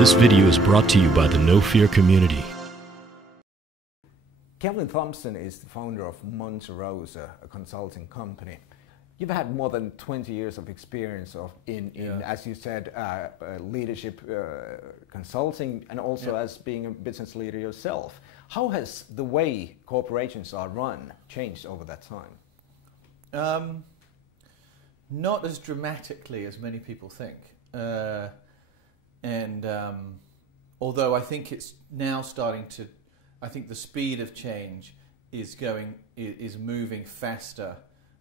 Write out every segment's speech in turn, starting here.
This video is brought to you by the No Fear community. Kelvin Thompson is the founder of Monte Rosa, a consulting company. You've had more than 20 years of experience in as you said, leadership consulting, and also as being a business leader yourself. How has the way corporations are run changed over that time? Not as dramatically as many people think. Although I think it's now starting to, I think the speed of change is moving faster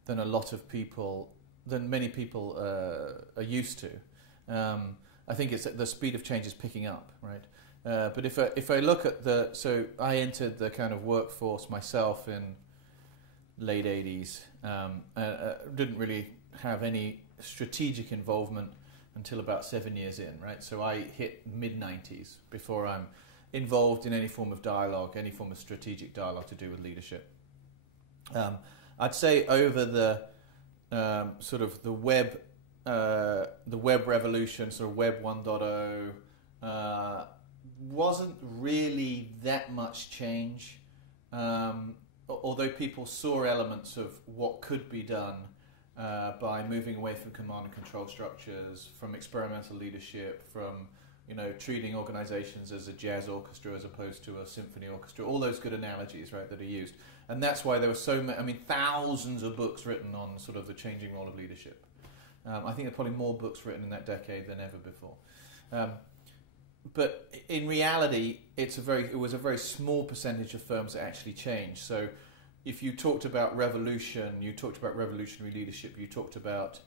than many people are used to. I think it's the speed of change is picking up, right? But if I look at so I entered the kind of workforce myself in late 80s. Didn't really have any strategic involvement until about 7 years in, right? So I hit mid-90s before I'm involved in any form of dialogue, any form of strategic dialogue to do with leadership. I'd say over the sort of the web revolution, sort of Web 1.0, wasn't really that much change. Although people saw elements of what could be done by moving away from command and control structures, from experimental leadership, from treating organizations as a jazz orchestra as opposed to a symphony orchestra, all those good analogies, right, that are used. And that's why there were so many, thousands of books written on sort of the changing role of leadership. I think there are probably more books written in that decade than ever before. But in reality, it was a very small percentage of firms that actually changed. So if you talked about revolution, you talked about revolutionary leadership, you talked about,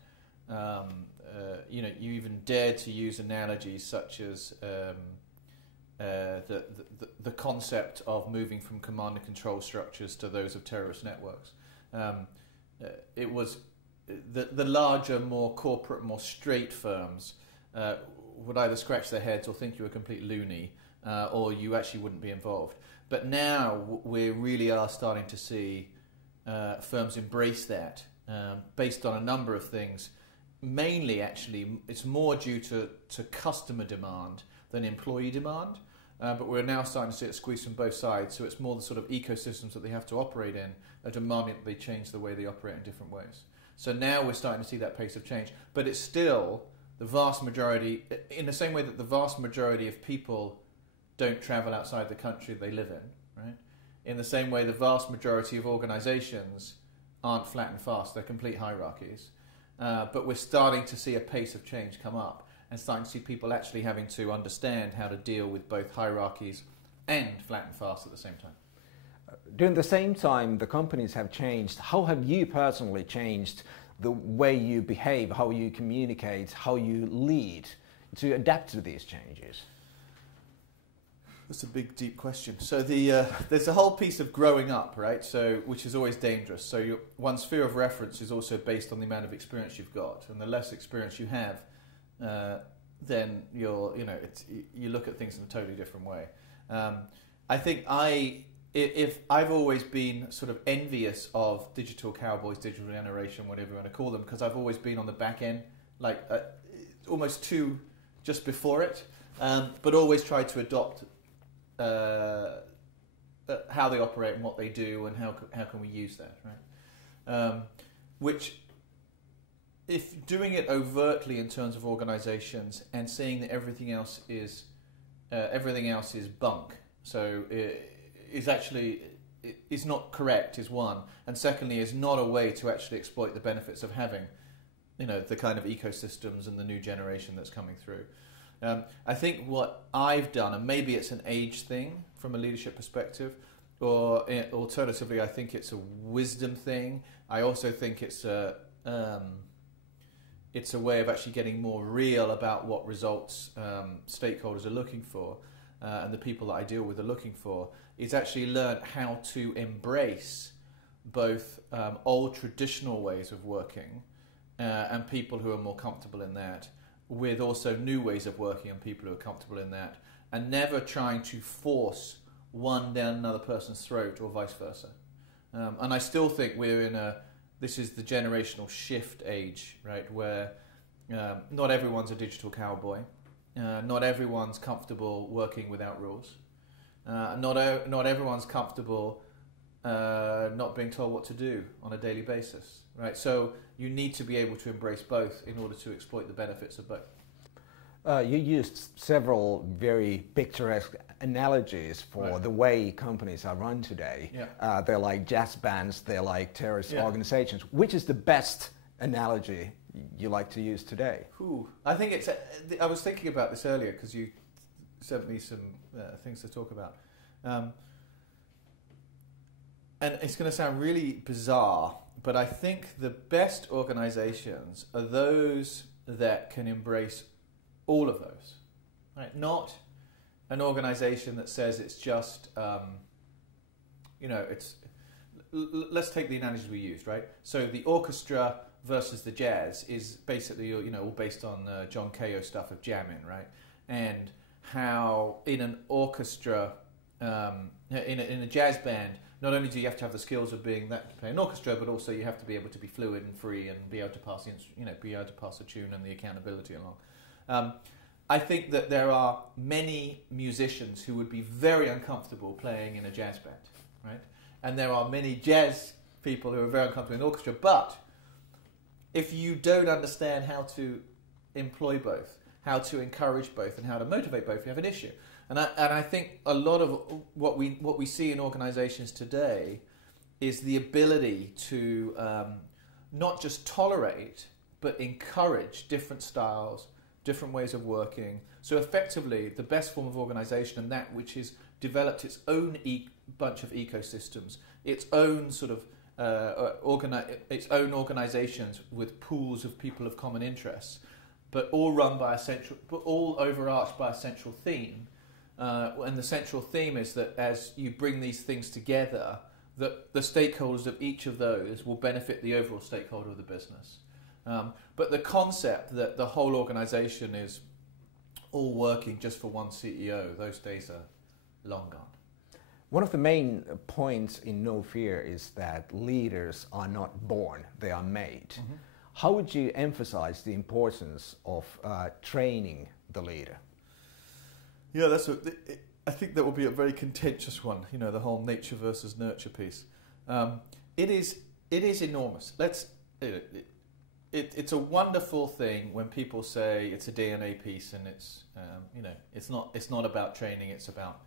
you even dared to use analogies such as the concept of moving from command and control structures to those of terrorist networks. It was the larger, more corporate, more straight firms would either scratch their heads or think you were a complete loony, or you actually wouldn't be involved. But now we really are starting to see firms embrace that based on a number of things. Mainly, actually, it's more due to customer demand than employee demand. But we're now starting to see it squeeze from both sides. So it's more the sort of ecosystems that they have to operate in are demanding that they change the way they operate in different ways. So now we're starting to see that pace of change. But it's still the vast majority, in the same way that the vast majority of people don't travel outside the country they live in, right? In the same way, the vast majority of organizations aren't flat and fast, they're complete hierarchies. But we're starting to see a pace of change come up and starting to see people actually having to understand how to deal with both hierarchies and flat and fast at the same time. During the same time, the companies have changed. How have you personally changed the way you behave, how you communicate, how you lead to adapt to these changes? That's a big, deep question. So there's a whole piece of growing up, right? So which is always dangerous. So one's sphere of reference is also based on the amount of experience you've got, and the less experience you have, then you look at things in a totally different way. I think if I've always been sort of envious of digital cowboys, digital generation, whatever you want to call them, because I've always been on the back end, almost too just before it, but always tried to adopt how they operate and what they do and how can we use that, right? Which, if doing it overtly in terms of organizations and seeing that everything else is bunk, so is not correct, is one, and secondly is not a way to actually exploit the benefits of having the kind of ecosystems and the new generation that's coming through. I think what I've done, and maybe it's an age thing from a leadership perspective, or alternatively, I think it's a wisdom thing. I also think it's a way of actually getting more real about what results stakeholders are looking for, and the people that I deal with are looking for. Is actually learn how to embrace both old traditional ways of working and people who are more comfortable in that, with also new ways of working and people who are comfortable in that, and never trying to force one down another person's throat or vice versa. And I still think this is the generational shift age, right, where not everyone's a digital cowboy. not everyone's comfortable working without rules. Not everyone's comfortable not being told what to do on a daily basis, right? So you need to be able to embrace both in order to exploit the benefits of both. You used several very picturesque analogies for the way companies are run today. Yeah. They're like jazz bands, they're like terrorist Yeah. organizations. Which is the best analogy you like to use today? I think it's. I was thinking about this earlier because you sent me some things to talk about, and it's going to sound really bizarre, but I think the best organizations are those that can embrace all of those, right? Not an organization that says it's just, it's. Let's take the analogy we used, right? So the orchestra versus the jazz is basically, all based on John Cale stuff of jamming, right? And how in an orchestra, in a jazz band, not only do you have to have the skills of being that to play an orchestra, but also you have to be able to be fluid and free and be able to pass the tune and the accountability along. I think that there are many musicians who would be very uncomfortable playing in a jazz band, right? And there are many jazz people who are very uncomfortable in an orchestra, but if you don't understand how to employ both, how to encourage both, and how to motivate both, you have an issue. And I think a lot of what we see in organisations today is the ability to not just tolerate, but encourage different styles, different ways of working. So effectively, the best form of organisation, and that which has developed its own bunch of ecosystems, its own sort of its own organisations with pools of people of common interests, but all overarched by a central theme. And the central theme is that as you bring these things together, that the stakeholders of each of those will benefit the overall stakeholder of the business. But the concept that the whole organisation is all working just for one CEO, those days are long gone. One of the main points in No Fear is that leaders are not born, they are made. Mm-hmm. How would you emphasize the importance of training the leader? Yeah, I think that will be a very contentious one, the whole nature versus nurture piece. It is enormous. It's a wonderful thing when people say it's a DNA piece and it's not about training, it's about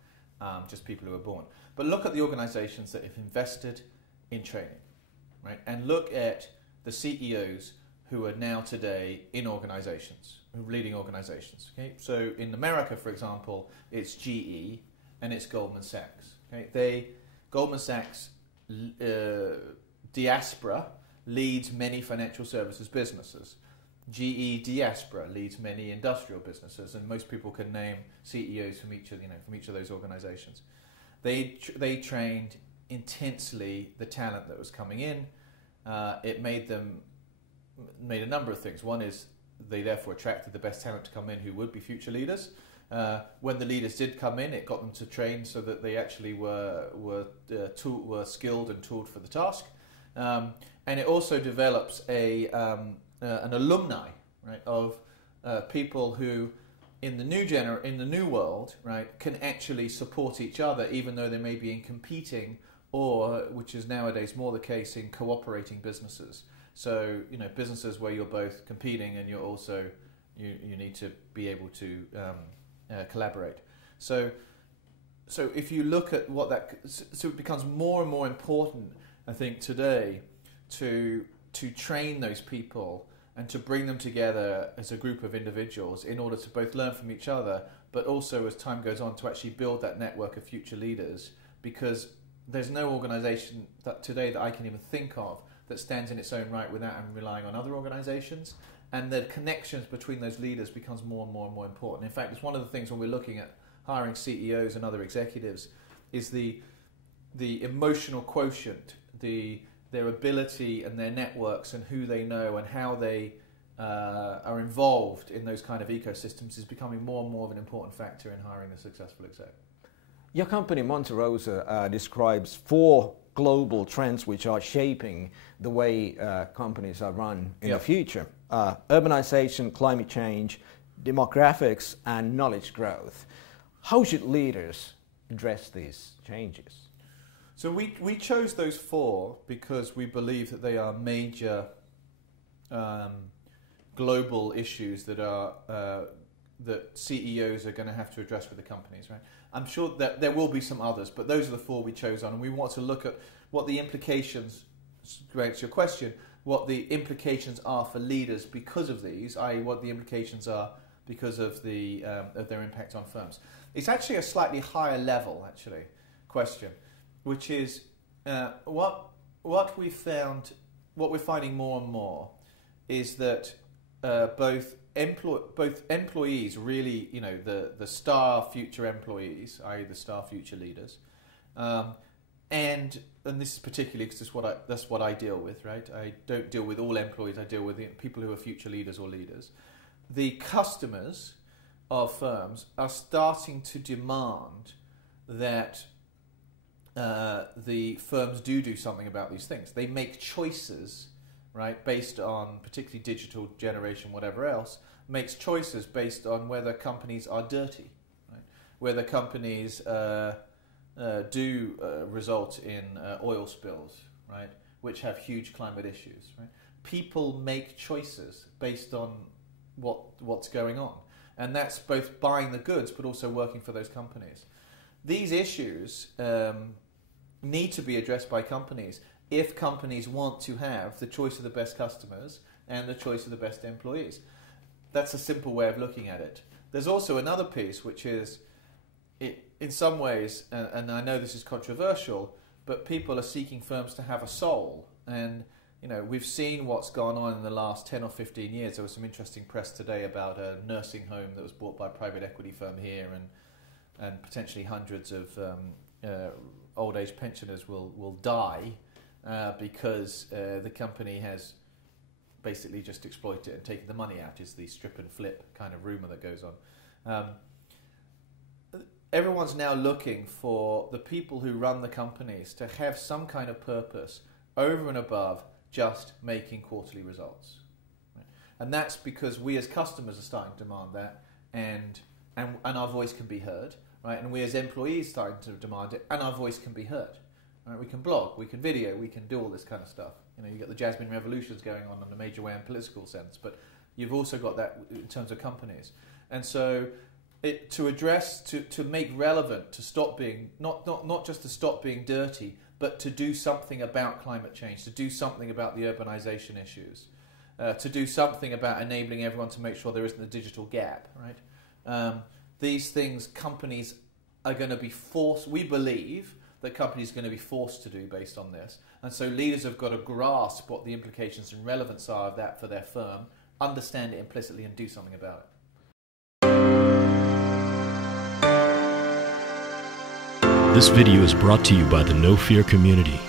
just people who are born. But look at the organizations that have invested in training, right? And look at the CEOs who are now today in organizations, leading organizations. Okay? So in America, for example, it's GE and it's Goldman Sachs. Okay? Goldman Sachs diaspora leads many financial services businesses. GE diaspora leads many industrial businesses, and most people can name CEOs from each of those organizations. They trained intensely the talent that was coming in. It made a number of things. One is they therefore attracted the best talent to come in who would be future leaders. When the leaders did come in, it got them to train so that they actually were skilled and tooled for the task. And it also develops an alumni, right, of people who in the new world, right, can actually support each other, even though they may be in competing, or which is nowadays more the case in cooperating businesses. So businesses where you're both competing and you're also you need to be able to collaborate. So if you look at so it becomes more and more important, I think, today to train those people and to bring them together as a group of individuals in order to both learn from each other, but also as time goes on to actually build that network of future leaders, because there's no organisation that today that I can even think of that stands in its own right without relying on other organisations, and the connections between those leaders becomes more and more and more important. In fact, it's one of the things when we're looking at hiring CEOs and other executives is the emotional quotient, their ability and their networks and who they know and how they are involved in those kind of ecosystems is becoming more and more of an important factor in hiring a successful exec. Your company, Monte Rosa, describes 4 global trends which are shaping the way companies are run in the future. Urbanization, climate change, demographics and knowledge growth. How should leaders address these changes? So we chose those four because we believe that they are major global issues that are that CEOs are going to have to address with the companies, right? I'm sure that there will be some others, but those are the four we chose on, and we want to look at what the implications, to answer your question, what the implications are for leaders because of these, i.e. what the implications are because of their impact on firms. It's actually a slightly higher level, question, which is what we found, what we're finding more and more is that both employees, really, the star future employees, i.e. the star future leaders, and this is particularly because that's what I deal with, right? I don't deal with all employees. I deal with people who are future leaders or leaders. The customers of firms are starting to demand that the firms do something about these things. They make choices, right, based on particularly digital generation, whatever else, makes choices based on whether companies are dirty, right? Whether companies do result in oil spills, right, which have huge climate issues, right? People make choices based on what's going on, and that's both buying the goods but also working for those companies. These issues need to be addressed by companies if companies want to have the choice of the best customers and the choice of the best employees. That's a simple way of looking at it. There's also another piece, which is, in some ways, and I know this is controversial, but people are seeking firms to have a soul. And we've seen what's gone on in the last 10 or 15 years. There was some interesting press today about a nursing home that was bought by a private equity firm here, and potentially hundreds of old age pensioners will die because the company has basically just exploited it and taken the money out, is the strip and flip kind of rumour that goes on. Everyone's now looking for the people who run the companies to have some kind of purpose over and above just making quarterly results. Right? And that's because we as customers are starting to demand that, and our voice can be heard, right? And we as employees starting to demand it, and our voice can be heard. Right? We can blog, we can video, we can do all this kind of stuff. You get the Jasmine revolutions going on in a major way in political sense, but you've also got that in terms of companies. And so to make relevant, to stop being, not just to stop being dirty, but to do something about climate change, to do something about the urbanization issues, to do something about enabling everyone to make sure there isn't a digital gap, right? These things companies are going to be forced, we believe that companies are going to be forced to do based on this. And so leaders have got to grasp what the implications and relevance are of that for their firm, understand it implicitly, and do something about it. This video is brought to you by the No Fear community.